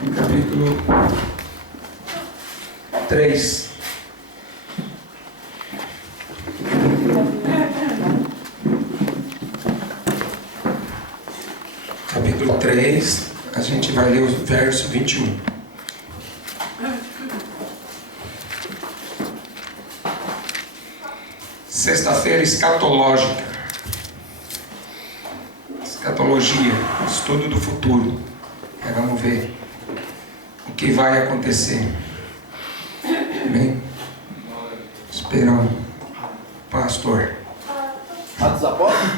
no capítulo 3. Capítulo 3, a gente vai ler o verso 21. Sexta-feira escatológica. Escatologia, estudo do futuro. Vamos ver o que vai acontecer. Amém? Esperamos. Pastor. Atos dos Apóstolos?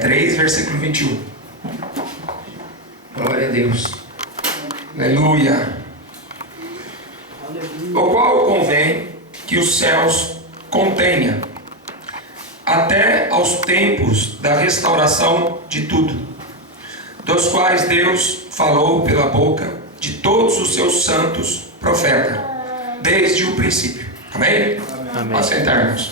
3, versículo 21. Glória a Deus. Aleluia. O qual convém que os céus contenha até aos tempos da restauração de tudo, dos quais Deus falou pela boca de todos os seus santos profetas, desde o princípio. Amém? Amém. Vamos sentar-nos.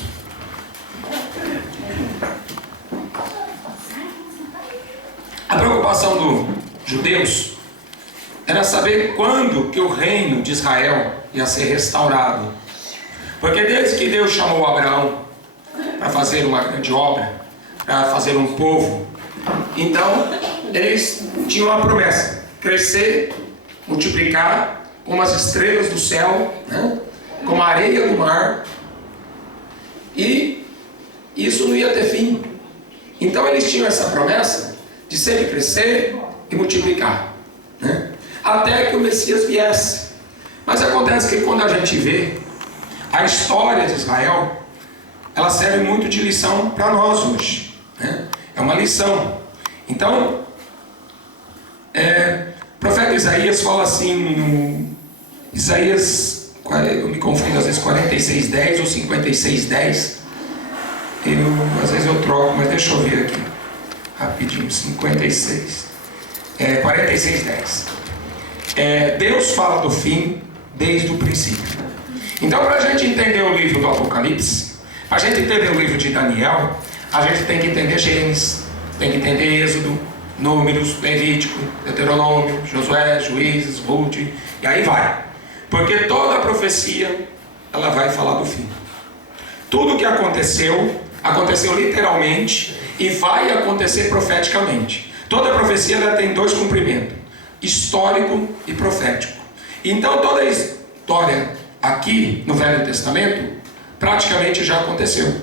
A preocupação dos judeus era saber quando que o reino de Israel ia ser restaurado. Porque desde que Deus chamou Abraão para fazer uma grande obra, para fazer um povo, então eles tinham uma promessa: crescer, multiplicar como as estrelas do céu, né? Como a areia do mar, e isso não ia ter fim. Então eles tinham essa promessa de sempre crescer e multiplicar, né? Até que o Messias viesse. Mas acontece que quando a gente vê a história de Israel, ela serve muito de lição para nós hoje, né? É uma lição. Então, o profeta Isaías fala assim, no Isaías, eu me confundo às vezes, 46:10 ou 56:10. Às vezes eu troco, mas deixa eu ver aqui rapidinho. 46:10. Deus fala do fim desde o princípio. Então, para a gente entender o livro do Apocalipse, para a gente entender o livro de Daniel, a gente tem que entender Gênesis, tem que entender Êxodo, Números, Levítico, Deuteronômio, Josué, Juízes, Ruth, e aí vai. Porque toda a profecia, ela vai falar do fim. Tudo o que aconteceu, aconteceu literalmente e vai acontecer profeticamente. Toda a profecia, ela tem dois cumprimentos: histórico e profético. Então toda a história aqui no Velho Testamento praticamente já aconteceu.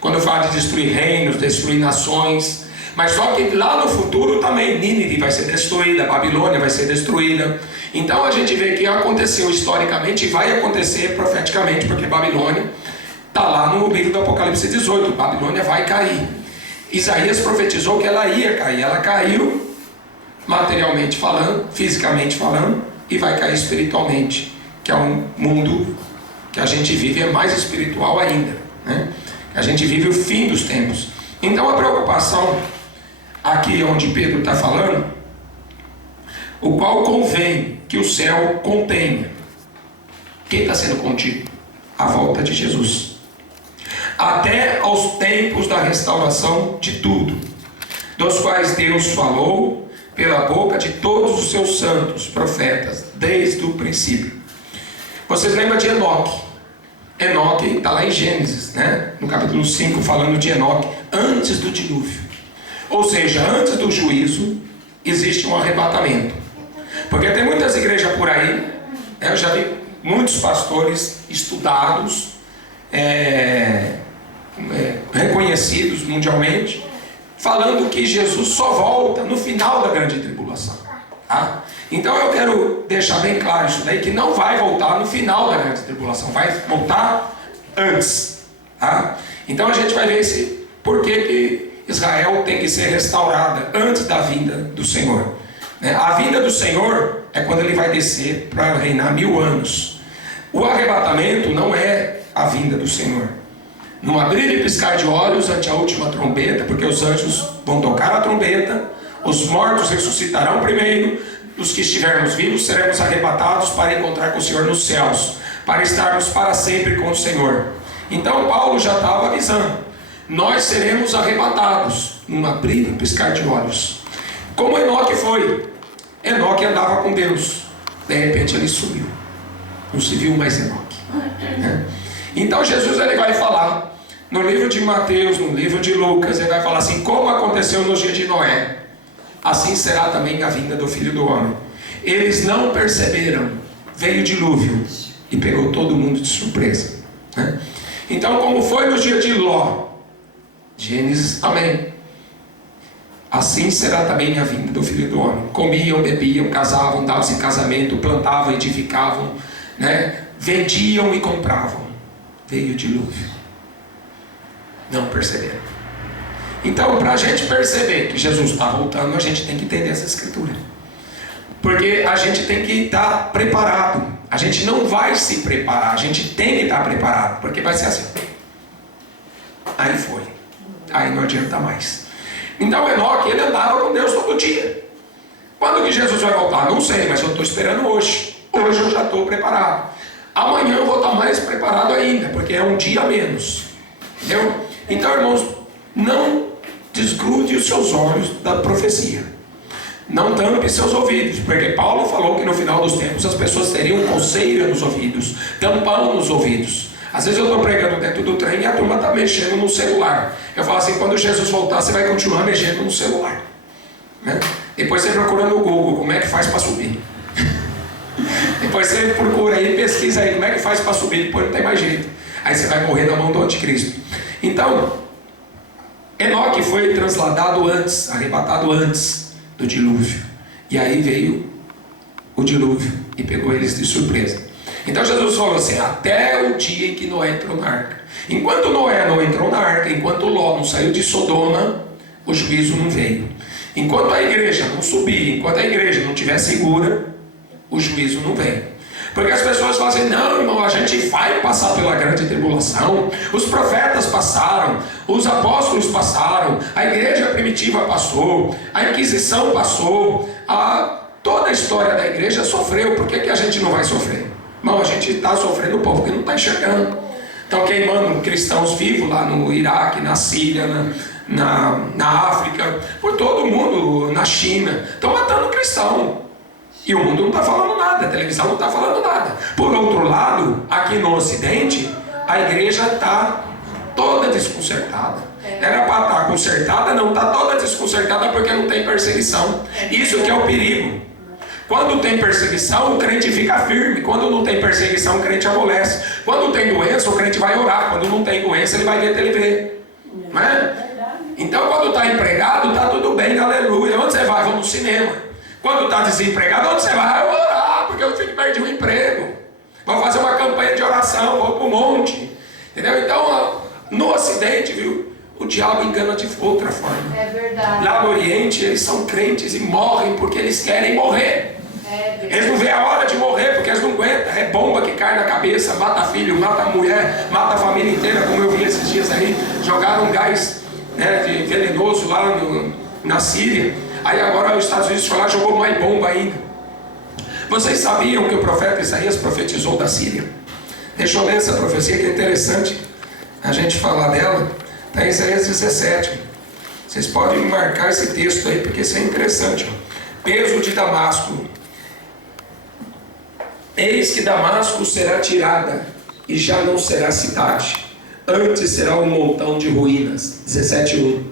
Quando fala de destruir reinos, destruir nações, mas só que lá no futuro também Nínive vai ser destruída, Babilônia vai ser destruída. Então a gente vê que aconteceu historicamente e vai acontecer profeticamente, porque Babilônia está lá no livro do Apocalipse 18, Babilônia vai cair. Isaías profetizou que ela ia cair, ela caiu materialmente falando, fisicamente falando, e vai cair espiritualmente, que é um mundo que a gente vive, é mais espiritual ainda, né? A gente vive o fim dos tempos. Então a preocupação aqui onde Pedro está falando, o qual convém que o céu contenha. Quem está sendo contido? A volta de Jesus. Até aos tempos da restauração de tudo, dos quais Deus falou pela boca de todos os seus santos profetas, desde o princípio. Vocês lembram de Enoque? Enoque está lá em Gênesis, né? No capítulo 5, falando de Enoque, antes do dilúvio. Ou seja, antes do juízo, existe um arrebatamento. Porque tem muitas igrejas por aí, né? Eu já vi muitos pastores estudados, reconhecidos mundialmente, falando que Jesus só volta no final da grande tribulação, tá? Então eu quero deixar bem claro isso daí, que não vai voltar no final da grande tribulação, vai voltar antes, tá? Então a gente vai ver por que Israel tem que ser restaurada antes da vinda do Senhor, né? A vinda do Senhor é quando ele vai descer para reinar 1000 anos. O arrebatamento não é a vinda do Senhor. Num abrir e piscar de olhos ante a última trombeta, porque os anjos vão tocar a trombeta, os mortos ressuscitarão primeiro, os que estivermos vivos seremos arrebatados para encontrar com o Senhor nos céus, para estarmos para sempre com o Senhor. Então Paulo já estava avisando: nós seremos arrebatados num abrir e piscar de olhos, como Enoque foi. Enoque andava com Deus. De repente ele sumiu. Não se viu mais Enoque, né? Então Jesus ele vai falar no livro de Mateus, no livro de Lucas, ele vai falar assim: como aconteceu nos dias de Noé, assim será também a vinda do Filho do Homem. Eles não perceberam, veio o dilúvio e pegou todo mundo de surpresa, né? Então, como foi no dia de Ló, Gênesis também, assim será também a vinda do Filho do Homem. Comiam, bebiam, casavam, davam-se em casamento, plantavam, edificavam, né? Vendiam e compravam. Veio o dilúvio. Não perceberam. Então, para a gente perceber que Jesus está voltando, a gente tem que entender essa escritura. Porque a gente tem que estar preparado. A gente não vai se preparar, a gente tem que estar preparado, porque vai ser assim. Aí foi. Aí não adianta mais. Então Enoque, ele andava com Deus todo dia. Quando que Jesus vai voltar? Não sei, mas eu estou esperando hoje. Hoje eu já estou preparado. Amanhã eu vou estar mais preparado ainda, porque é um dia a menos. Entendeu? Então, irmãos, não desgrude os seus olhos da profecia. Não tampe seus ouvidos, porque Paulo falou que no final dos tempos as pessoas teriam coceira nos ouvidos, tampão nos ouvidos. Às vezes eu estou pregando dentro do trem e a turma está mexendo no celular. Eu falo assim: quando Jesus voltar, você vai continuar mexendo no celular, né? Depois você procura no Google como é que faz para subir. Depois você procura aí, pesquisa aí como é que faz para subir, depois não tem mais jeito. Aí você vai morrer na mão do anticristo. Então, Enoque foi transladado antes, arrebatado antes do dilúvio. E aí veio o dilúvio e pegou eles de surpresa. Então Jesus falou assim: até o dia em que Noé entrou na arca. Enquanto Noé não entrou na arca, enquanto Ló não saiu de Sodoma, o juízo não veio. Enquanto a igreja não subir, enquanto a igreja não estiver segura, o juízo não vem. Porque as pessoas falam assim: não, irmão, a gente vai passar pela grande tribulação. Os profetas passaram, os apóstolos passaram, a igreja primitiva passou, a Inquisição passou, toda a história da igreja sofreu. Por que a gente não vai sofrer? Não, a gente está sofrendo, o povo que não está enxergando. Estão queimando cristãos vivos lá no Iraque, na Síria, na África, por todo mundo, na China. Estão matando cristão. E o mundo não está falando nada, a televisão não está falando nada. Por outro lado, aqui no Ocidente, a igreja está toda desconcertada. Era para estar consertada, não está toda desconcertada porque não tem perseguição. Isso que é o perigo. Quando tem perseguição, o crente fica firme. Quando não tem perseguição, o crente amolece. Quando tem doença, o crente vai orar. Quando não tem doença, ele vai ver TV. Não é? Então, quando está empregado, está tudo bem, aleluia. Onde você vai? Vou no cinema. Quando está desempregado, onde você vai? Eu vou orar, porque eu perdi um emprego. Vou fazer uma campanha de oração, vou para o monte. Entendeu? Então, no Ocidente, viu, o diabo engana de outra forma. É verdade. Lá no Oriente, eles são crentes e morrem porque eles querem morrer. Eles não veem a hora de morrer porque eles não aguentam. É bomba que cai na cabeça, mata filho, mata mulher, mata a família inteira, como eu vi esses dias aí. Jogaram gás, né, venenoso lá na Síria. Aí agora os Estados Unidos foi lá e jogou mais bomba ainda. Vocês sabiam que o profeta Isaías profetizou da Síria? Deixa eu ler essa profecia que é interessante a gente falar dela. Está em Isaías 17. Vocês podem marcar esse texto aí porque isso é interessante. Peso de Damasco. Eis que Damasco será tirada e já não será cidade. Antes será um montão de ruínas. 17:1.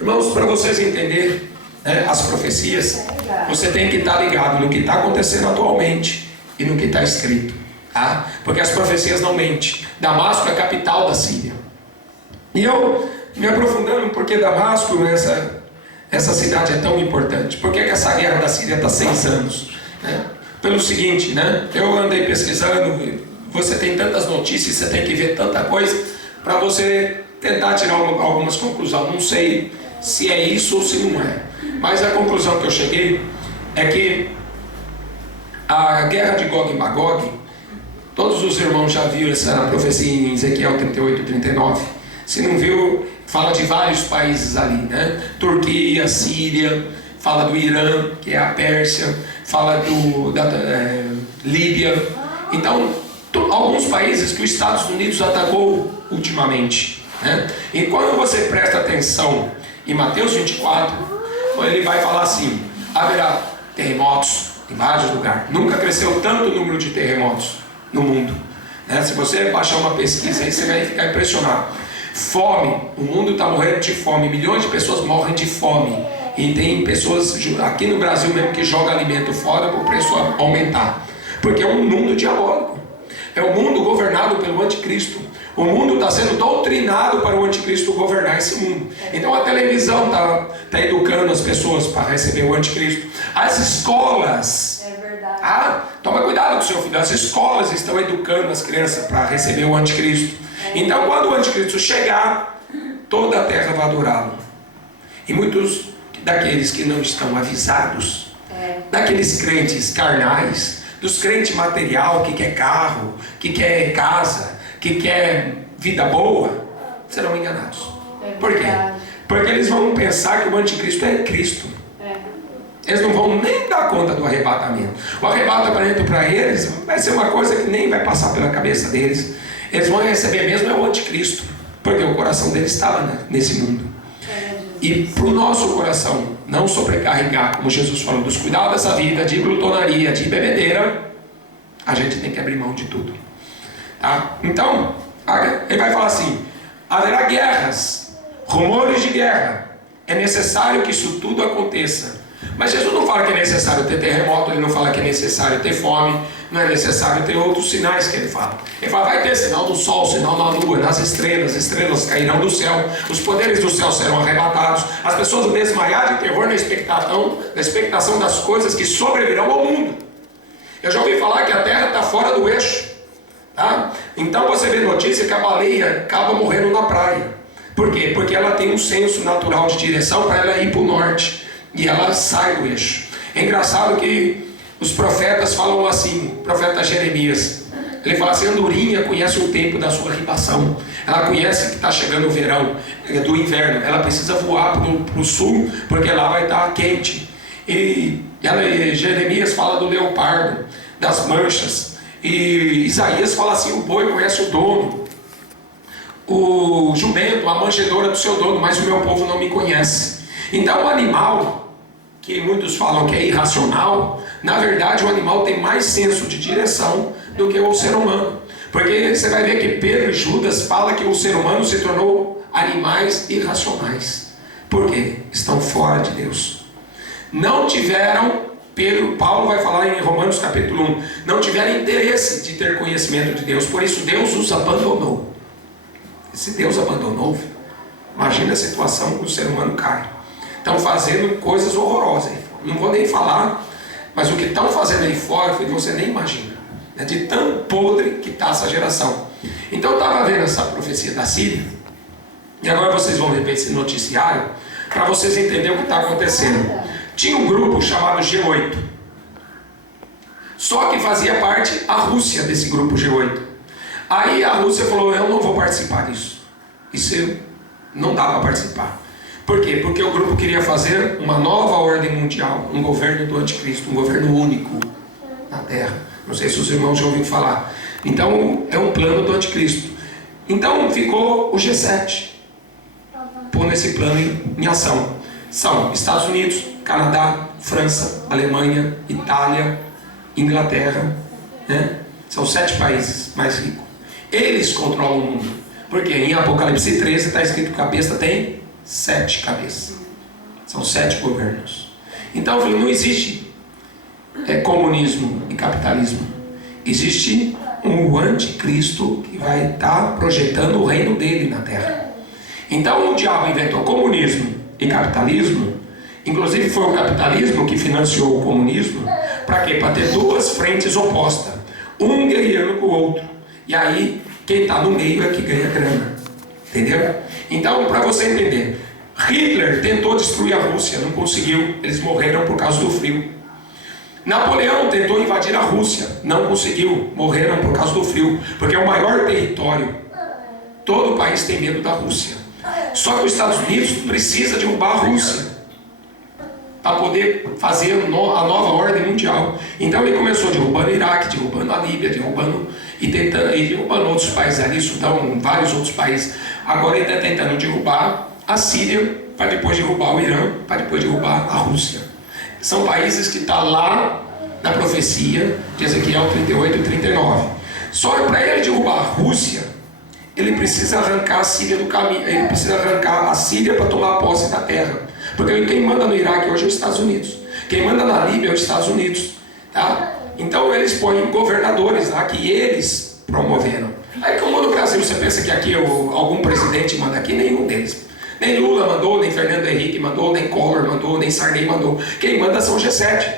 Irmãos, para vocês entenderem as profecias, você tem que estar ligado no que está acontecendo atualmente e no que está escrito, tá? Porque as profecias não mentem. Damasco é a capital da Síria. E eu me aprofundando porque Damasco, essa cidade é tão importante. Por que essa guerra da Síria está 6 anos? Pelo seguinte, né? Eu andei pesquisando, você tem tantas notícias, você tem que ver tanta coisa para você tentar tirar algumas conclusões. Não sei se é isso ou se não é, mas a conclusão que eu cheguei é que a guerra de Gog e Magog, todos os irmãos já viram essa profecia em Ezequiel 38:39. Se não viu, fala de vários países ali, né? Turquia, Síria, fala do Irã, que é a Pérsia, fala da Líbia. Então, alguns países que os Estados Unidos atacou ultimamente, né? E quando você presta atenção em Mateus 24, ele vai falar assim: haverá terremotos em vários lugares. Nunca cresceu tanto o número de terremotos no mundo, né? Se você baixar uma pesquisa aí, você vai ficar impressionado. Fome, o mundo está morrendo de fome, milhões de pessoas morrem de fome. E tem pessoas aqui no Brasil mesmo que jogam alimento fora para o preço aumentar. Porque é um mundo diabólico. É um mundo governado pelo anticristo. O mundo está sendo doutrinado para o anticristo governar esse mundo. Então a televisão está educando as pessoas para receber o anticristo. As escolas... É verdade. Toma cuidado com o seu filho. As escolas estão educando as crianças para receber o anticristo. Então quando o anticristo chegar, toda a terra vai adorá-lo. E muitos daqueles que não estão avisados, daqueles crentes carnais, dos crentes material, que quer carro, que quer casa, que quer vida boa, serão enganados. Por quê? Porque eles vão pensar que o anticristo é Cristo. Eles não vão nem dar conta do arrebatamento. O arrebatamento para eles vai ser uma coisa que nem vai passar pela cabeça deles. Eles vão receber mesmo é o anticristo, porque o coração deles estava nesse mundo. E para o nosso coração não sobrecarregar, como Jesus falou, dos cuidados dessa vida, de glutonaria, de bebedeira, a gente tem que abrir mão de tudo. Tá? Então, ele vai falar assim: haverá guerras, rumores de guerra. É necessário que isso tudo aconteça. Mas Jesus não fala que é necessário ter terremoto, ele não fala que é necessário ter fome, não é necessário ter outros sinais que ele fala. Ele fala: vai ter sinal do sol, sinal na lua, nas estrelas, as estrelas cairão do céu, os poderes do céu serão arrebatados, as pessoas vão desmaiar de terror na expectação das coisas que sobrevirão ao mundo. Eu já ouvi falar que a terra está fora do eixo. Tá? Então você vê notícia que a baleia acaba morrendo na praia. Por quê? Porque ela tem um senso natural de direção para ela ir para o norte. E ela sai do eixo. É engraçado que os profetas falam assim, o profeta Jeremias, ele fala assim: andorinha conhece o tempo da sua ribação. Ela conhece que está chegando o verão, do inverno. Ela precisa voar para o sul, porque lá vai estar quente. E Jeremias fala do leopardo, das manchas. E Isaías fala assim: o boi conhece o dono, o jumento, a manjedora do seu dono, mas o meu povo não me conhece. Então o animal, que muitos falam que é irracional, na verdade o animal tem mais senso de direção do que o ser humano. Porque você vai ver que Pedro e Judas falam que o ser humano se tornou animais irracionais. Por quê? Estão fora de Deus. Não tiveram, Paulo vai falar em Romanos capítulo 1, não tiveram interesse de ter conhecimento de Deus, por isso Deus os abandonou. E se Deus abandonou, imagina a situação que o ser humano cai. Estão fazendo coisas horrorosas. Não vou nem falar, mas o que estão fazendo aí fora, você nem imagina. É de tão podre que está essa geração. Então eu estava vendo essa profecia da Síria, e agora vocês vão ver esse noticiário, para vocês entenderem o que está acontecendo. Tinha um grupo chamado G8. Só que fazia parte a Rússia desse grupo G8. Aí a Rússia falou: eu não vou participar disso. Isso não dá para participar. Por quê? Porque o grupo queria fazer uma nova ordem mundial, um governo do anticristo, um governo único na Terra. Não sei se os irmãos já ouviram falar. Então é um plano do anticristo. Então ficou o G7 pondo esse plano em ação. São Estados Unidos, Canadá, França, Alemanha, Itália, Inglaterra, né? São 7 países mais ricos. Eles controlam o mundo. Porque em Apocalipse 13 está escrito que a besta tem 7 cabeças. São 7 governos. Então eu falei: não existe comunismo e capitalismo. Existe um anticristo que vai estar projetando o reino dele na terra. Então o diabo inventou comunismo e capitalismo. Inclusive foi o capitalismo que financiou o comunismo. Para quê? Para ter duas frentes opostas, um guerreando com o outro. E aí quem está no meio é que ganha grana. Entendeu? Então, para você entender, Hitler tentou destruir a Rússia, não conseguiu. Eles morreram por causa do frio. Napoleão tentou invadir a Rússia, não conseguiu. Morreram por causa do frio. Porque é o maior território. Todo país tem medo da Rússia. Só que os Estados Unidos precisa derrubar a Rússia para poder fazer a nova ordem mundial. Então ele começou derrubando o Iraque, derrubando a Líbia, derrubando outros países ali, Sudão, vários outros países. Agora ele está tentando derrubar a Síria, para depois derrubar o Irã, para depois derrubar a Rússia. São países que estão lá na profecia de Ezequiel 38 e 39. Só que para ele derrubar a Rússia, ele precisa arrancar a Síria do caminho. Ele precisa arrancar a Síria para tomar posse da terra. Porque quem manda no Iraque hoje é os Estados Unidos. Quem manda na Líbia é os Estados Unidos. Tá? Então eles põem governadores lá que eles promoveram. Aí como no Brasil você pensa que aqui algum presidente manda aqui, nenhum deles. Nem Lula mandou, nem Fernando Henrique mandou, nem Collor mandou, nem Sarney mandou. Quem manda são G7.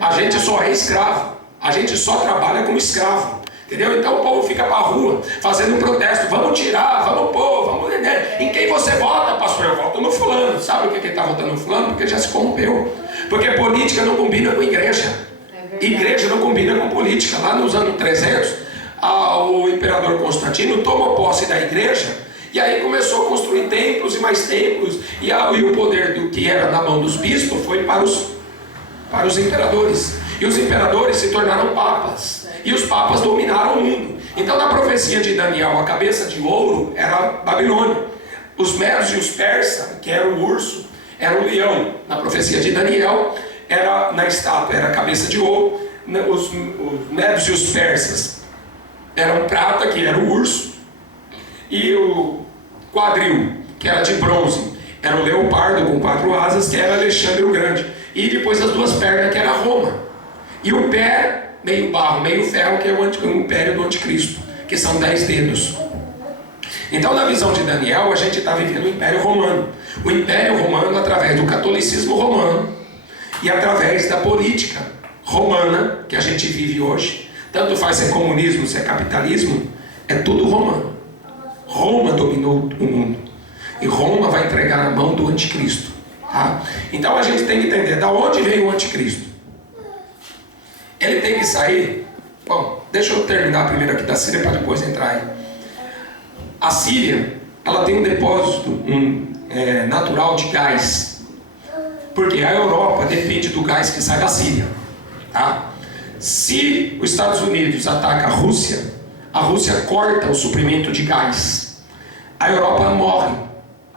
A gente só é escravo. A gente só trabalha como escravo. Entendeu? Então o povo fica para a rua fazendo um protesto. Vamos tirar, vamos pôr, vamos... Em quem você vota, pastor? Eu voto no fulano. Sabe por que ele está votando no fulano? Porque já se corrompeu. Porque política não combina com igreja. Igreja não combina com política. Lá nos anos 300, o imperador Constantino tomou posse da igreja e aí começou a construir templos e mais templos. E o poder do que era na mão dos bispos foi para os imperadores. E os imperadores se tornaram papas. E os papas dominaram o mundo. Então na profecia de Daniel, a cabeça de ouro era Babilônia. Os medos e os persas, que era o urso, era o leão. Na profecia de Daniel, na estátua era a cabeça de ouro. Os medos e os persas eram prata, que era o urso. E o quadril, que era de bronze, era o leopardo com 4 asas, que era Alexandre o Grande. E depois as 2 pernas, que era Roma. E o pé, meio barro, meio ferro, que é o império do anticristo, que são 10 dedos. Então na visão de Daniel, a gente está vivendo o Império Romano. O Império Romano através do catolicismo romano e através da política romana que a gente vive hoje. Tanto faz se é comunismo, se é capitalismo, é tudo romano. Roma dominou o mundo. E Roma vai entregar na mão do anticristo. Tá? Então a gente tem que entender de onde veio o anticristo. Ele tem que sair. Bom, deixa eu terminar primeiro aqui da Síria para depois entrar aí. A Síria, ela tem um depósito natural de gás. Porque a Europa depende do gás que sai da Síria. Tá? Se os Estados Unidos atacam a Rússia corta o suprimento de gás. A Europa morre,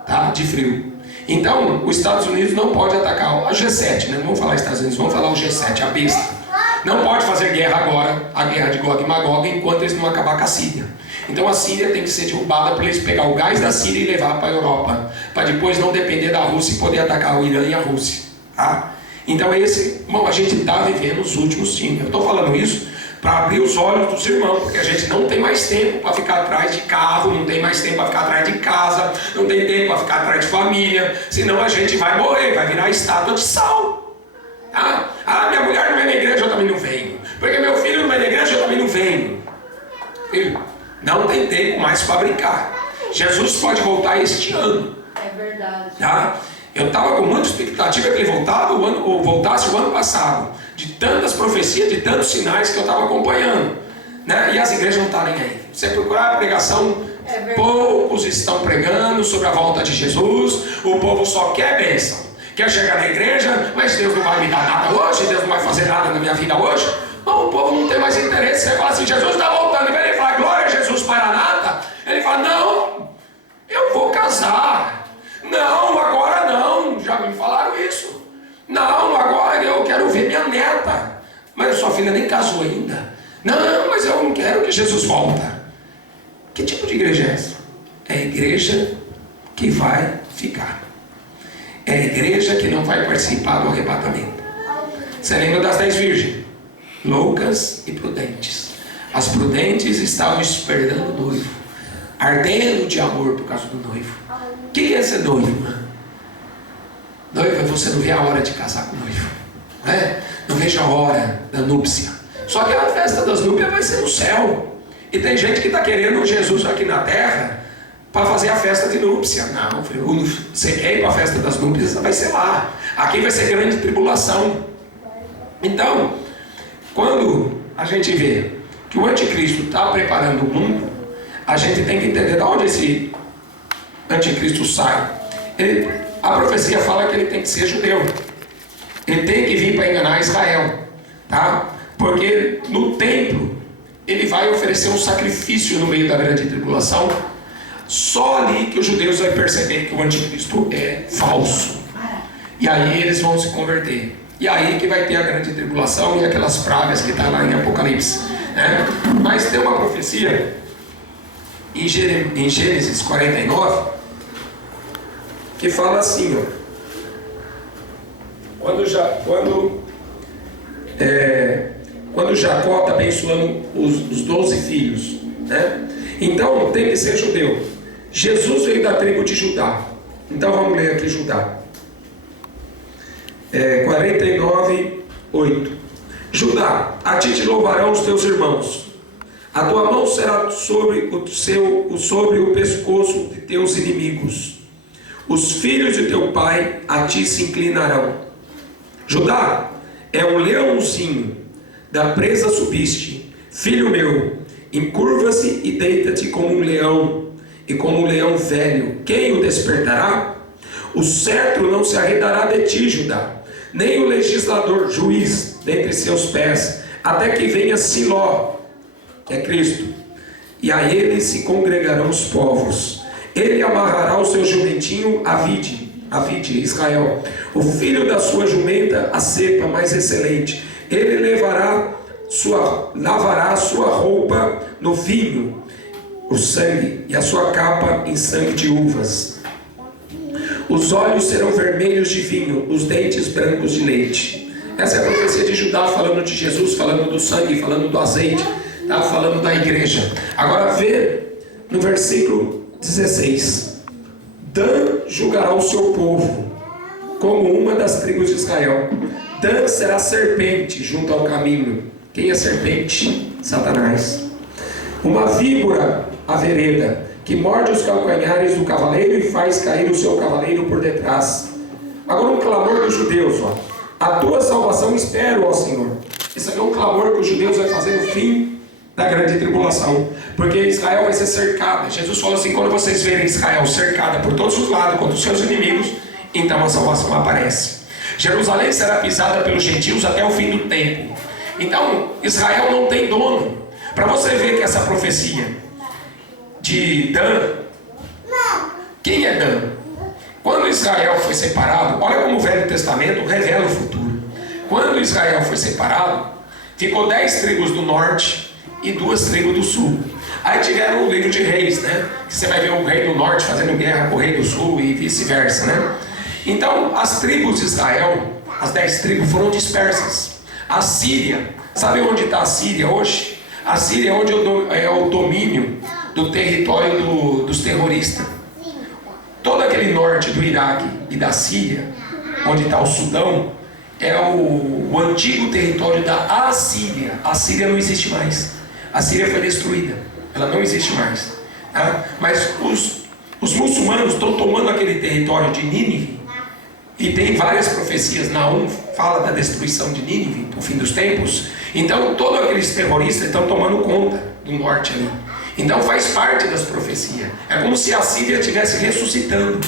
tá? De frio. Então, os Estados Unidos não pode atacar a G7, né? Não vamos falar Estados Unidos, vamos falar o G7, a besta. Não pode fazer guerra agora, a guerra de Gog e Magog, enquanto eles não acabar com a Síria. Então a Síria tem que ser derrubada para eles pegar o gás da Síria e levar para a Europa, para depois não depender da Rússia e poder atacar o Irã e a Rússia. Tá? Então a gente está vivendo os últimos tempos. Eu estou falando isso para abrir os olhos dos irmãos, porque a gente não tem mais tempo para ficar atrás de carro, não tem mais tempo para ficar atrás de casa, não tem tempo para ficar atrás de família, senão a gente vai morrer, vai virar estátua de sal. Ah, minha mulher não vem na igreja, eu também não venho. Porque meu filho não vem na igreja, eu também não venho. Filho, não tem tempo mais para brincar. Jesus pode voltar este ano. É verdade. Tá? Eu estava com muita expectativa que ele voltasse o ano passado. De tantas profecias, de tantos sinais que eu estava acompanhando. Né? E as igrejas não estão nem aí. Você procurar a pregação, poucos estão pregando sobre a volta de Jesus. O povo só quer bênção. Quer chegar na igreja, mas Deus não vai me dar nada hoje, Deus não vai fazer nada na minha vida hoje. Não, o povo não tem mais interesse. Você fala assim, Jesus está voltando, e ele fala, glória a Jesus, Maranata. Ele fala, não, eu vou casar. Não, agora não, já me falaram isso. Não, agora eu quero ver minha neta. Mas a sua filha nem casou ainda. Não, mas eu não quero que Jesus volta. Que tipo de igreja é essa? É a igreja que vai ficar. É a igreja que não vai participar do arrebatamento. Você lembra das 10 virgens? Loucas e prudentes. As prudentes estavam esperando o noivo, ardendo de amor por causa do noivo. O que é ser noivo? Noivo é você não vê a hora de casar com o noivo, né? Não vejo a hora da núpcia. Só que a festa das núpcias vai ser no céu. E tem gente que está querendo Jesus aqui na terra para fazer a festa de núpcia. Não, filho, você quer ir para a festa das núpcias, vai ser lá. Aqui vai ser grande tribulação. Então, quando a gente vê que o anticristo está preparando o mundo, a gente tem que entender de onde esse anticristo sai. A profecia fala que ele tem que ser judeu. Ele tem que vir para enganar Israel. Tá? Porque no templo, ele vai oferecer um sacrifício no meio da grande tribulação. Só ali que os judeus vão perceber que o anticristo é falso. E aí eles vão se converter. E aí que vai ter a grande tribulação e aquelas pragas que está lá em Apocalipse, né? Mas tem uma profecia em Gênesis 49 que fala assim, ó, quando Jacó está abençoando os 12 filhos, né? Então tem que ser judeu. Jesus veio da tribo de Judá. Então vamos ler aqui Judá. 49, 8. Judá, a ti te louvarão os teus irmãos. A tua mão será sobre o pescoço de teus inimigos. Os filhos de teu pai a ti se inclinarão. Judá, é um leãozinho, da presa subiste. Filho meu, encurva-se e deita-te como um leão, e como um leão velho. Quem o despertará? O cetro não se arredará de ti, Judá, nem o legislador, juiz, dentre seus pés, até que venha Siló, que é Cristo, e a ele se congregarão os povos. Ele amarrará o seu jumentinho a vide, Israel, o filho da sua jumenta, a cepa mais excelente. Ele lavará a sua roupa no vinho, o sangue, e a sua capa em sangue de uvas. Os olhos serão vermelhos de vinho, os dentes brancos de leite. Essa é a profecia de Judá, falando de Jesus, falando do sangue, falando do azeite, tá? Falando da igreja. Agora vê no versículo 16. Dan julgará o seu povo como uma das tribos de Israel. Dan será serpente junto ao caminho. Quem é serpente? Satanás. Uma víbora à vereda, que morde os calcanhares do cavaleiro e faz cair o seu cavaleiro por detrás. Agora um clamor dos judeus, ó. A tua salvação espero, ó Senhor. Esse aqui é um clamor que os judeus vão fazer no fim da grande tribulação, porque Israel vai ser cercada. Jesus falou assim: quando vocês verem Israel cercada por todos os lados contra os seus inimigos, então a salvação aparece. Jerusalém será pisada pelos gentios até o fim do tempo. Então Israel não tem dono. Para você ver que essa profecia de Dan, quem é Dan? Quando Israel foi separado, olha como o Velho Testamento revela o futuro. Quando Israel foi separado, ficou 10 tribos do norte e 2 tribos do sul. Aí tiveram o livro de Reis, né? Você vai ver o rei do norte fazendo guerra com o rei do sul e vice-versa, né? Então as tribos de Israel, as 10 tribos, foram dispersas. A Síria, sabe onde está a Síria hoje? A Síria é onde é o domínio do território dos terroristas. Todo aquele norte do Iraque e da Síria, onde está o Sudão, é o antigo território da Assíria. A Síria não existe mais. A Síria foi destruída. Ela não existe mais. Tá? Mas os muçulmanos estão tomando aquele território de Nínive. E tem várias profecias. Naum fala da destruição de Nínive, no fim dos tempos. Então todos aqueles terroristas estão tomando conta do norte ali. Então faz parte das profecias. É como se a Síria estivesse ressuscitando,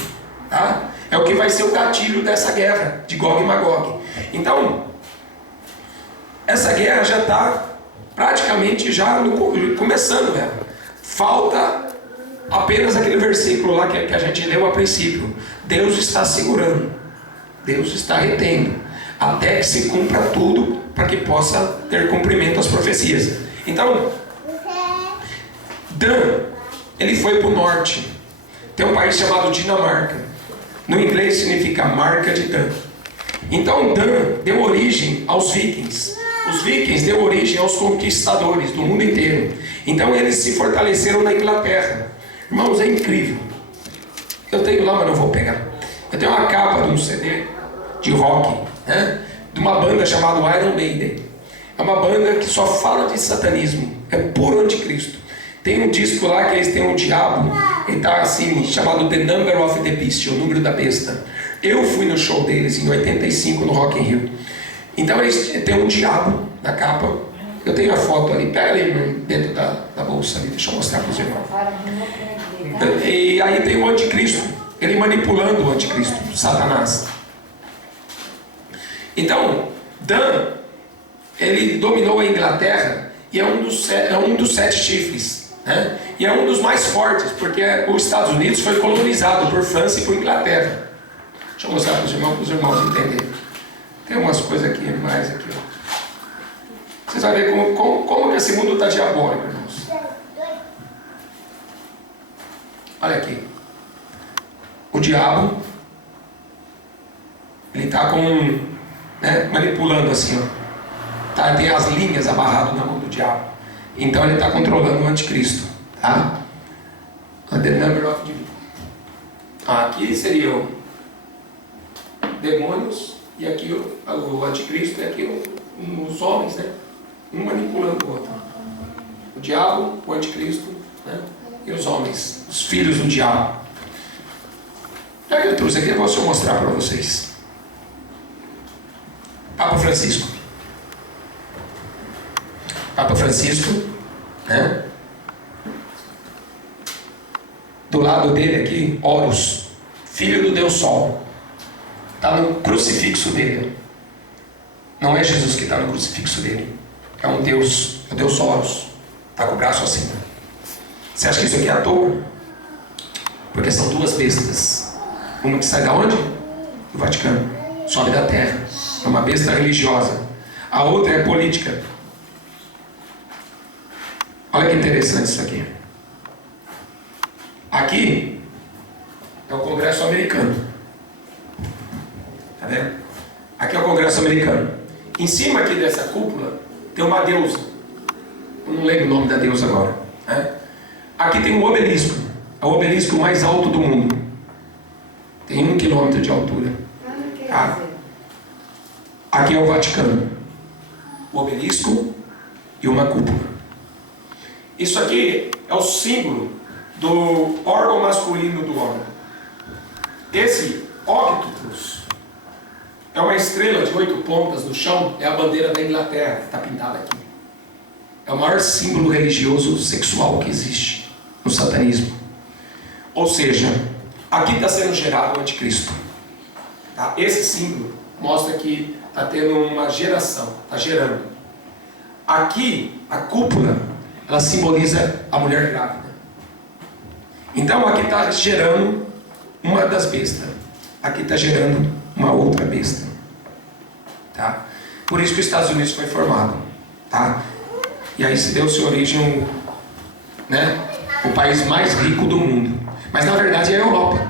tá? É o que vai ser o gatilho dessa guerra de Gog e Magog. Então essa guerra já está praticamente começando, né? Falta apenas aquele versículo lá que a gente leu a princípio. Deus está segurando, Deus está retendo, até que se cumpra tudo, para que possa ter cumprimento às profecias. Então Dan, ele foi para o norte. Tem um país chamado Dinamarca. No inglês significa marca de Dan. Então Dan deu origem aos vikings. Os vikings deu origem aos conquistadores do mundo inteiro. Então eles se fortaleceram na Inglaterra. Irmãos, é incrível. Eu tenho lá, mas não vou pegar. Eu tenho uma capa de um CD de rock, né? De uma banda chamada Iron Maiden. É uma banda que só fala de satanismo. É puro anticristo. Tem um disco lá que eles têm um diabo, ele está assim, chamado The Number of the Beast, o número da besta. Eu fui no show deles em 85 no Rock in Rio. Então eles têm um diabo na capa. Eu tenho a foto ali, pega ali dentro da bolsa ali, deixa eu mostrar para os irmãos. E aí tem o anticristo, ele manipulando o anticristo, Satanás. Então, Dan, ele dominou a Inglaterra e é um dos 7 chifres. Né? E é um dos mais fortes, porque os Estados Unidos foi colonizado por França e por Inglaterra. Deixa eu mostrar para os irmãos entenderem. Tem umas coisas aqui, mais aqui, ó. Vocês vão ver como que esse mundo está diabólico, irmãos. Olha aqui. O diabo, ele está manipulando assim, ó. Tá, tem as linhas amarradas na mão do diabo. Então ele está controlando o anticristo. Tá? The number of the... Aqui seriam demônios, e aqui o anticristo, e aqui os homens, né? Um manipulando o outro. O diabo, o anticristo, né? E os homens, os filhos do diabo. Já que eu trouxe aqui, eu vou só mostrar para vocês. Papa Francisco. Papa Francisco, né? Do lado dele aqui, Horus, filho do Deus Sol. Está no crucifixo dele. Não é Jesus que está no crucifixo dele. É um Deus, é o Deus Horus. Está com o braço assim. Você acha que isso aqui é à toa? Porque são duas bestas. Uma que sai da onde? Do Vaticano. Sobe da terra. É uma besta religiosa. A outra é política. Olha que interessante isso aqui. Aqui é o Congresso americano. Tá vendo? Aqui é o Congresso americano. Em cima aqui dessa cúpula tem uma deusa. Eu não lembro o nome da deusa agora, né? Aqui tem um obelisco. É o obelisco mais alto do mundo. Tem 1 quilômetro de altura. Tá? Aqui é o Vaticano. O obelisco e uma cúpula. Isso aqui é o símbolo do órgão masculino do homem. Esse óctupus é uma estrela de 8 pontas no chão, é a bandeira da Inglaterra, que está pintada aqui. É o maior símbolo religioso sexual que existe no satanismo. Ou seja, aqui está sendo gerado o anticristo. Tá? Esse símbolo mostra que está tendo uma geração, está gerando. Aqui, a cúpula, ela simboliza a mulher grávida. Então aqui está gerando uma das bestas. Aqui está gerando uma outra besta. Tá? Por isso que os Estados Unidos foi formado. Tá? E aí se deu-se origem, né, o país mais rico do mundo. Mas na verdade é a Europa.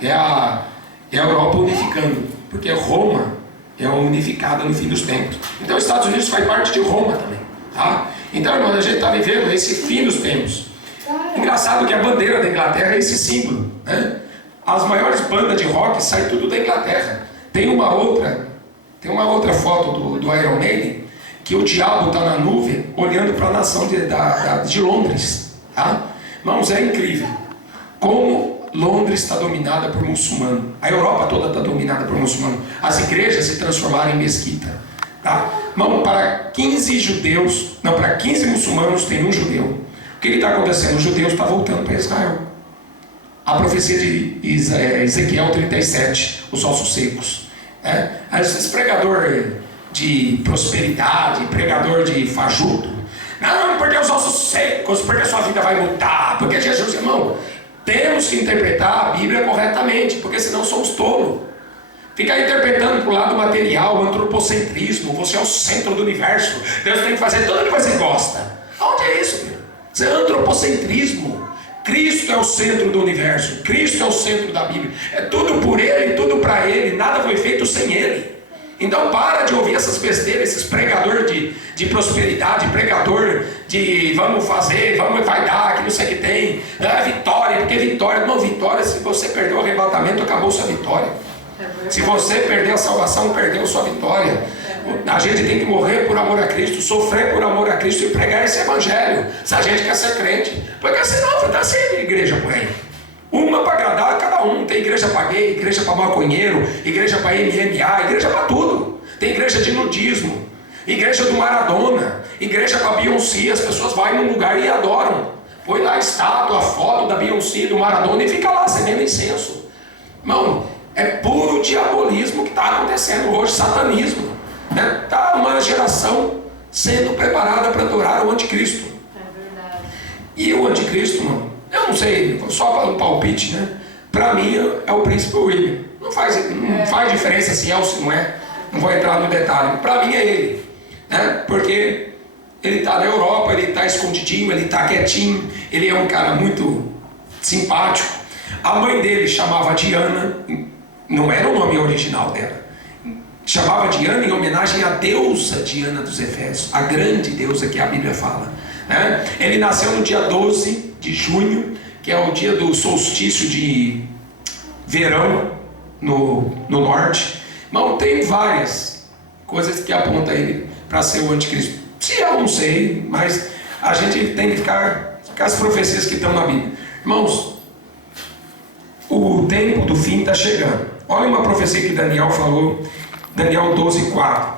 É a Europa unificando. Porque Roma é unificada no fim dos tempos. Então os Estados Unidos faz parte de Roma também. Tá? Então, irmão, a gente está vivendo esse fim dos tempos. Engraçado que a bandeira da Inglaterra é esse símbolo, né? As maiores bandas de rock saem tudo da Inglaterra. Tem uma outra foto do Iron Maiden, que o diabo está na nuvem olhando para a nação de Londres. Tá? Irmãos, é incrível como Londres está dominada por muçulmano. A Europa toda está dominada por muçulmano. As igrejas se transformaram em mesquita. Tá? Irmão, para 15 muçulmanos tem um judeu. O que está acontecendo? Os judeus estão voltando para Israel. A profecia de Ezequiel 37, os ossos secos. Né? Esse pregador de prosperidade, pregador de fajuto. Não, porque os ossos secos, porque a sua vida vai mudar, porque Jesus, irmão, temos que interpretar a Bíblia corretamente, porque senão somos tolos. Ficar interpretando para o lado material, o antropocentrismo, você é o centro do universo, Deus tem que fazer tudo o que você gosta. Onde é isso, meu? Isso é antropocentrismo. Cristo é o centro do universo, Cristo é o centro da Bíblia. É tudo por Ele, tudo para Ele, nada foi feito sem Ele. Então para de ouvir essas besteiras, esses pregadores de prosperidade, pregador de vamos fazer, vai dar, que não sei o que tem. Vitória, porque vitória, não vitória, se você perdeu o arrebatamento, acabou sua vitória. Se você perder a salvação, perdeu sua vitória. A gente tem que morrer por amor a Cristo, sofrer por amor a Cristo e pregar esse evangelho, se a gente quer ser crente. Porque senão está sem igreja por aí. Uma para agradar a cada um. Tem igreja para gay, igreja para maconheiro, igreja para MMA, igreja para tudo. Tem igreja de nudismo, igreja do Maradona, igreja para Beyoncé. As pessoas vão num lugar e adoram. Põe lá a estátua, a foto da Beyoncé, do Maradona e fica lá acendendo incenso. Irmão, é puro diabolismo que está acontecendo hoje, satanismo. Está uma geração sendo preparada para adorar o anticristo. É verdade. E o anticristo, mano, eu não sei, só um palpite, né? Para mim é o príncipe William. Não faz diferença se é ou se não é. Não vou entrar no detalhe. Para mim é ele, né? Porque ele está na Europa, ele está escondidinho, ele está quietinho, ele é um cara muito simpático. A mãe dele chamava Diana, não era o nome original dela, chamava Diana em homenagem à deusa Diana dos Efésios, a grande deusa que a Bíblia fala, né? Ele nasceu no dia 12 de junho, que é o dia do solstício de verão no norte. Mas tem várias coisas que apontam ele para ser o anticristo. Se eu não sei, mas a gente tem que ficar com as profecias que estão na Bíblia. Irmãos, o tempo do fim está chegando. Olha uma profecia que Daniel falou, Daniel 12:4.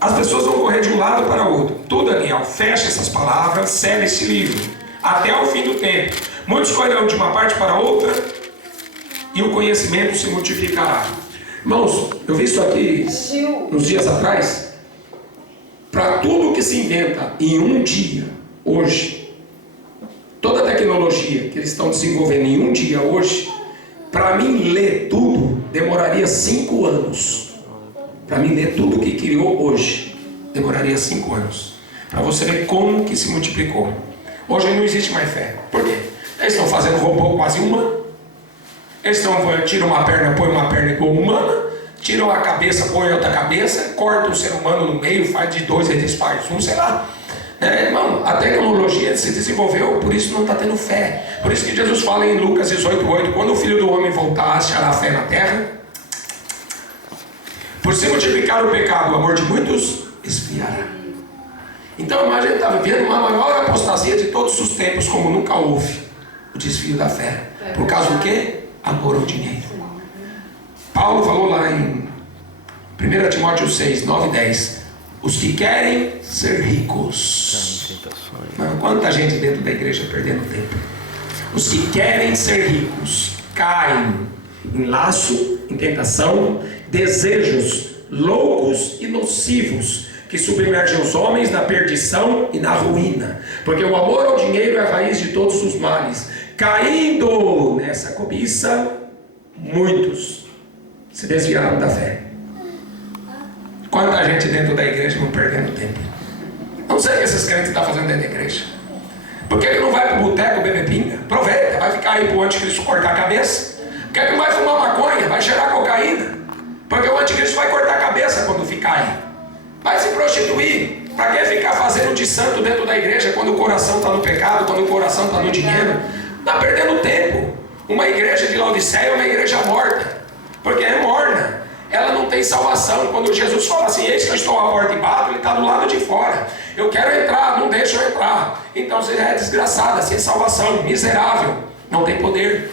As pessoas vão correr de um lado para o outro. Tu, Daniel, fecha essas palavras, sela esse livro, até o fim do tempo. Muitos correrão de uma parte para a outra, e o conhecimento se multiplicará. Irmãos, eu vi isso aqui uns dias atrás. Para tudo que se inventa em um dia, hoje, toda a tecnologia que eles estão desenvolvendo em um dia hoje, para mim ler tudo demoraria 5 anos. Para mim ler tudo que criou hoje demoraria 5 anos. Para você ver como que se multiplicou. Hoje não existe mais fé. Por quê? Eles estão fazendo robô quase humano. Eles tiram uma perna, põe uma perna igual humana, tiram a cabeça, põe outra cabeça, cortam o ser humano no meio, faz de 2 eles faz um, sei lá. Irmão, a tecnologia se desenvolveu, por isso não está tendo fé. Por isso que Jesus fala em Lucas 18:8, quando o Filho do Homem voltar, achará fé na terra. Por se multiplicar o pecado, o amor de muitos esfriará. Então a gente está vivendo uma maior apostasia de todos os tempos, como nunca houve. O desvio da fé. Por causa do quê? Amor ao dinheiro. Paulo falou lá em 1 Timóteo 6, 9 e 10. Os que querem ser ricos. Mas quanta gente dentro da igreja perdendo tempo. Os que querem ser ricos caem em laço, em tentação, desejos loucos e nocivos, que submergem os homens na perdição e na ruína. Porque o amor ao dinheiro é a raiz de todos os males. Caindo nessa cobiça, muitos se desviaram da fé. Quanta gente dentro da igreja não perdendo tempo. Não sei o que esses crentes estão fazendo dentro da igreja. Por que não vai para o boteco beber pinga? Aproveita, vai ficar aí para o anticristo cortar a cabeça. Por que não vai fumar maconha? Vai cheirar cocaína. Porque o anticristo vai cortar a cabeça quando ficar aí. Vai se prostituir. Para que ficar fazendo de santo dentro da igreja quando o coração está no pecado, quando o coração está no dinheiro? Está perdendo tempo. Uma igreja de Laodiceia é uma igreja morta, porque é morna, ela não tem salvação. Quando Jesus fala assim, eis que eu estou à porta e bato, ele está do lado de fora. Eu quero entrar, não deixa eu entrar. Então você é desgraçada, sem salvação, miserável, não tem poder.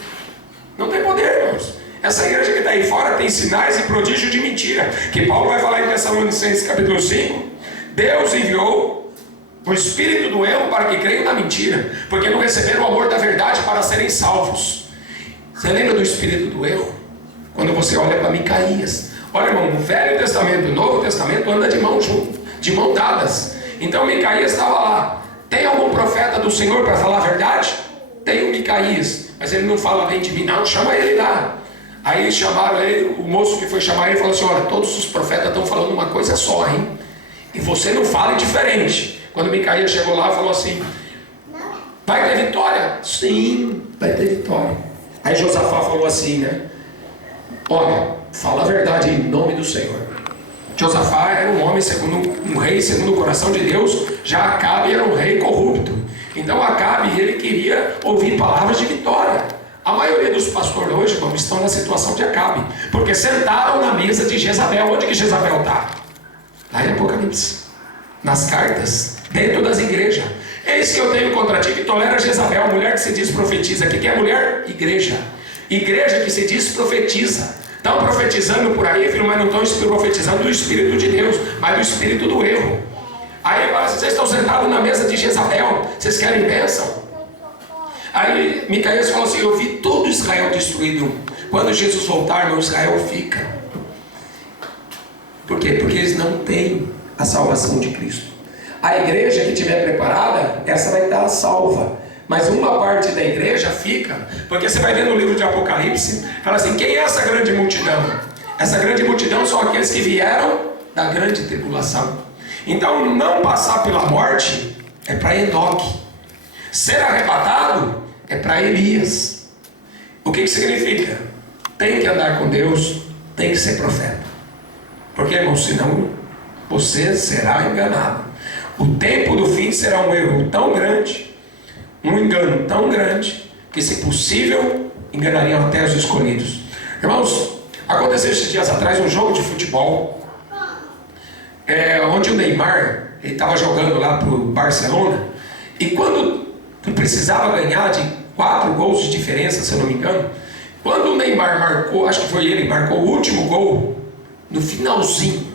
Não tem poder, irmãos. Essa igreja que está aí fora tem sinais e prodígios de mentira, que Paulo vai falar em Tessalonicenses capítulo 5. Deus enviou o espírito do erro para que creiam na mentira, porque não receberam o amor da verdade para serem salvos. Você lembra do espírito do erro? Quando você olha para Micaías, olha, irmão, o Velho Testamento e o Novo Testamento anda de mão junto, de mão dadas. Então Micaías estava lá. Tem algum profeta do Senhor para falar a verdade? Tem o Micaías, mas ele não fala bem de mim, não, chama ele lá. Aí chamaram ele, o moço que foi chamar ele falou assim, olha, todos os profetas estão falando uma coisa só, hein? E você não fala diferente. Quando Micaías chegou lá, falou assim, vai ter vitória? Sim, vai ter vitória. Aí Josafá falou assim, né? Olha, fala a verdade em nome do Senhor. Josafá era um homem um rei segundo o coração de Deus. Já Acabe era um rei corrupto. Então Acabe, ele queria ouvir palavras de vitória. A maioria dos pastores hoje, irmão, estão na situação de Acabe, porque sentaram na mesa de Jezabel. Onde que Jezabel está? Lá em Apocalipse, nas cartas, dentro das igrejas. Eis que eu tenho contra ti que tolera Jezabel, mulher que se diz profetiza. O que é mulher? Igreja. Igreja que se diz profetiza. Estão profetizando por aí, filho, mas não estão profetizando do Espírito de Deus, mas do Espírito do erro. Aí agora vocês estão sentados na mesa de Jezabel, vocês querem bênção? Aí Micaías falou assim, eu vi todo Israel destruído. Quando Jesus voltar, meu Israel fica. Por quê? Porque eles não têm a salvação de Cristo. A igreja que estiver preparada, essa vai estar salva. Mas uma parte da igreja fica, porque você vai ver no livro de Apocalipse, fala assim, quem é essa grande multidão? Essa grande multidão são aqueles que vieram da grande tribulação. Então, não passar pela morte é para Enoque. Ser arrebatado é para Elias. O que significa? Tem que andar com Deus, tem que ser profeta. Porque, irmão, senão você será enganado. O tempo do fim será um erro tão grande, um engano tão grande, que, se possível, enganariam até os escolhidos. Irmãos, aconteceu esses dias atrás um jogo de futebol, onde o Neymar estava jogando lá para o Barcelona, e quando precisava ganhar de 4 gols de diferença, se eu não me engano, quando o Neymar marcou, acho que foi ele, marcou o último gol, no finalzinho,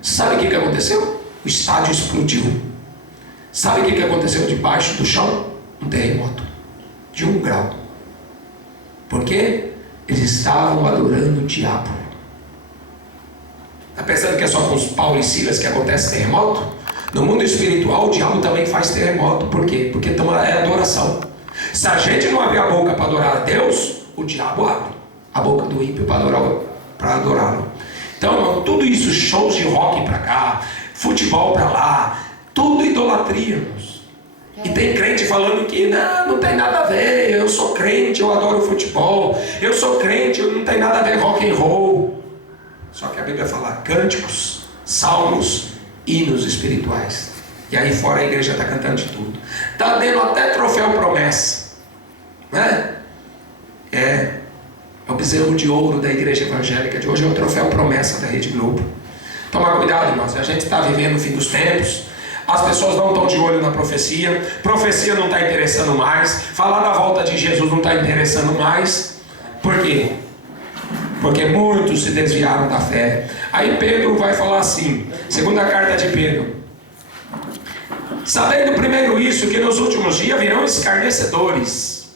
sabe o que aconteceu? O estádio explodiu. Sabe o que aconteceu debaixo do chão? Um terremoto de 1 grau. Por quê? Eles estavam adorando o diabo. Está pensando que é só com os Paulo e Silas que acontece terremoto? No mundo espiritual, o diabo também faz terremoto. Por quê? Porque é adoração. Se a gente não abrir a boca para adorar a Deus, o diabo abre a boca do ímpio para adorá-lo. Então, irmão, tudo isso, shows de rock para cá, futebol para lá, tudo idolatria, irmãos. E tem crente falando que não tem nada a ver, eu sou crente, eu adoro futebol, eu sou crente, não tem nada a ver rock and roll. Só que a Bíblia fala cânticos, salmos, hinos espirituais. E aí fora a igreja está cantando de tudo. Está dando até troféu promessa, né? É o bezerro de ouro da igreja evangélica de hoje, é o troféu promessa da Rede Globo. Toma cuidado, irmãos, a gente está vivendo o fim dos tempos. As pessoas não estão de olho na profecia. Profecia não está interessando mais. Falar da volta de Jesus não está interessando mais. Por quê? Porque muitos se desviaram da fé. Aí Pedro vai falar assim, segunda carta de Pedro: sabendo primeiro isso, que nos últimos dias virão escarnecedores,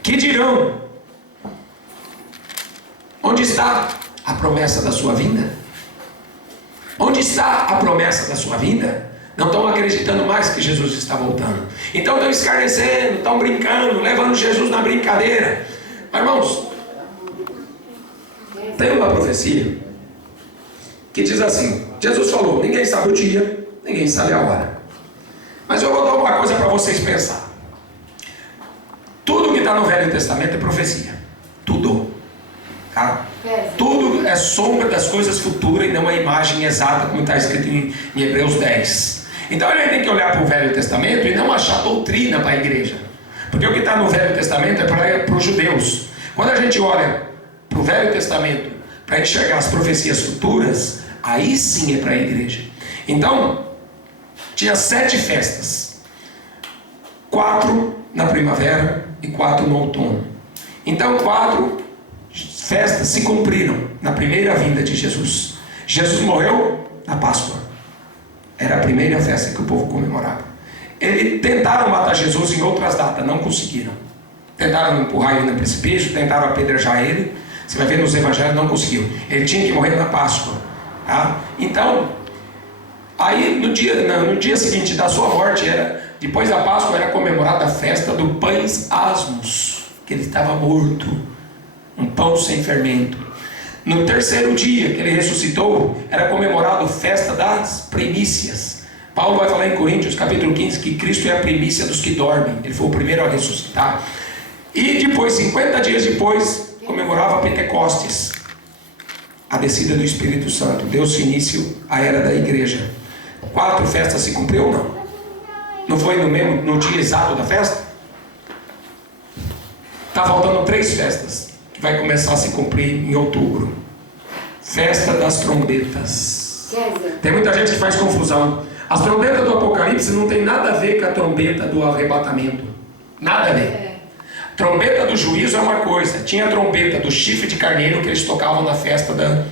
que dirão: onde está a promessa da sua vinda? Onde está a promessa da sua vinda? Não estão acreditando mais que Jesus está voltando. Então estão escarnecendo, estão brincando, levando Jesus na brincadeira. Mas, irmãos, tem uma profecia que diz assim: Jesus falou, ninguém sabe o dia, ninguém sabe a hora. Mas eu vou dar uma coisa para vocês pensar. Tudo que está no Velho Testamento é profecia. Tudo. Tá? Tudo é sombra das coisas futuras e não a imagem exata, como está escrito em Hebreus 10. Então a gente tem que olhar para o Velho Testamento e não achar doutrina para a igreja, porque o que está no Velho Testamento é para os judeus. Quando a gente olha para o Velho Testamento para enxergar as profecias futuras, aí sim é para a igreja. Então tinha 7 festas, 4 na primavera e 4 no outono. Então 4 festas se cumpriram na primeira vinda de Jesus. Jesus morreu na Páscoa. Era a primeira festa que o povo comemorava. Eles tentaram matar Jesus em outras datas, não conseguiram. Tentaram empurrar ele no precipício, tentaram apedrejar ele. Você vai ver nos evangelhos, não conseguiu. Ele tinha que morrer na Páscoa. Tá? Então, aí no dia seguinte da sua morte, depois da Páscoa, era comemorada a festa do pães asmos, que ele estava morto. Um pão sem fermento. No terceiro dia que ele ressuscitou, era comemorado a festa das primícias. Paulo vai falar em Coríntios capítulo 15 que Cristo é a primícia dos que dormem. Ele foi o primeiro a ressuscitar. E depois, 50 dias depois, comemorava Pentecostes, a descida do Espírito Santo. Deu-se início à era da igreja. 4 festas se cumpriu ou não? Não foi no dia exato da festa? Está faltando 3 festas que vai começar a se cumprir em outubro. Festa das trombetas. Tem muita gente que faz confusão. As trombetas do Apocalipse não tem nada a ver com a trombeta do arrebatamento. Nada a ver. Trombeta do juízo é uma coisa. Tinha a trombeta do chifre de carneiro que eles tocavam na festa das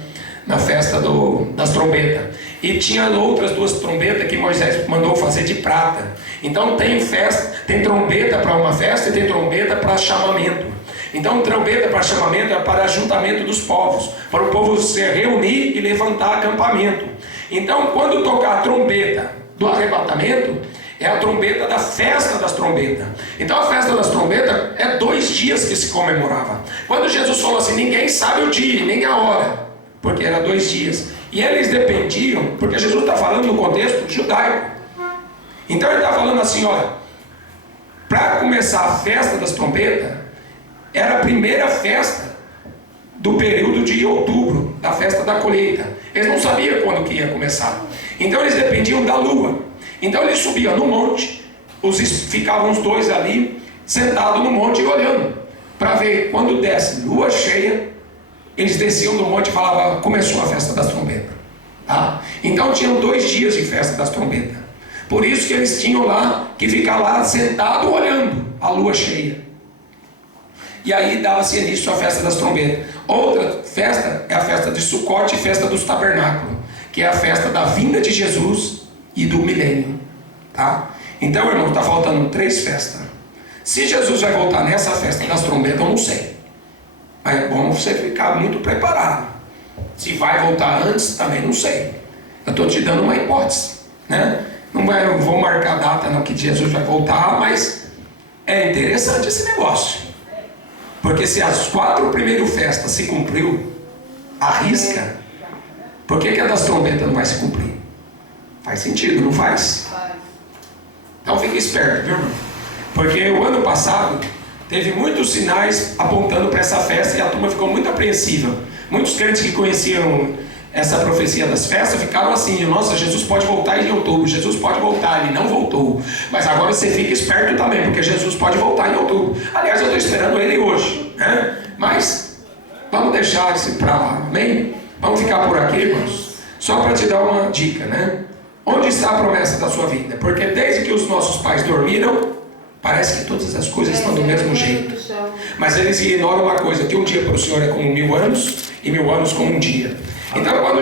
trombetas. E tinha outras 2 trombetas que Moisés mandou fazer de prata. Então tem festa, tem trombeta para uma festa e tem trombeta para chamamento. Então trombeta para chamamento é para ajuntamento dos povos, para o povo se reunir e levantar acampamento. Então quando tocar a trombeta do arrebatamento, É a trombeta da festa das trombetas. Então a festa das trombetas é 2 dias que se comemorava. Quando Jesus falou assim, ninguém sabe o dia, nem a hora, porque era 2 dias. E eles dependiam, porque Jesus está falando no contexto judaico. Então ele está falando assim, olha, para começar a festa das trombetas, era a primeira festa do período de outubro, da festa da colheita. Eles não sabiam quando que ia começar. Então eles dependiam da lua. Então eles subiam no monte, ficavam os 2 ali, sentados no monte olhando, para ver quando desce lua cheia, eles desciam do monte e falavam, começou a festa das trombetas. Tá? Então tinham 2 dias de festa das trombetas. Por isso que eles tinham lá que ficar lá sentado olhando a lua cheia. E aí dava-se início à festa das trombetas. Outra festa é a festa de Sucote e festa dos tabernáculos, que é a festa da vinda de Jesus e do milênio. Tá? Então, irmão, está faltando 3 festas. Se Jesus vai voltar nessa festa das trombetas, eu não sei. Mas é bom você ficar muito preparado. Se vai voltar antes, também não sei. Eu estou te dando uma hipótese, né? Não vou marcar a data no que Jesus vai voltar, mas é interessante esse negócio. Porque se as 4 primeiras festas se cumpriu, a risca, por que a das trombetas não vai se cumprir? Faz sentido, não faz? Então fique esperto, viu, irmão? Porque o ano passado teve muitos sinais apontando para essa festa e a turma ficou muito apreensiva. Muitos crentes que conheciam essa profecia das festas ficaram assim, nossa, Jesus pode voltar em outubro, Jesus pode voltar, ele não voltou. Mas agora você fica esperto também, porque Jesus pode voltar em outubro. Aliás, eu estou esperando ele hoje, né? Mas vamos deixar isso para lá, amém? Vamos ficar por aqui, irmãos, só para te dar uma dica, né? Onde está a promessa da sua vida? Porque desde que os nossos pais dormiram, parece que todas as coisas estão do mesmo jeito. Mas eles ignoram uma coisa, que um dia para o Senhor é como 1000 anos, e 1000 anos como um dia. Então quando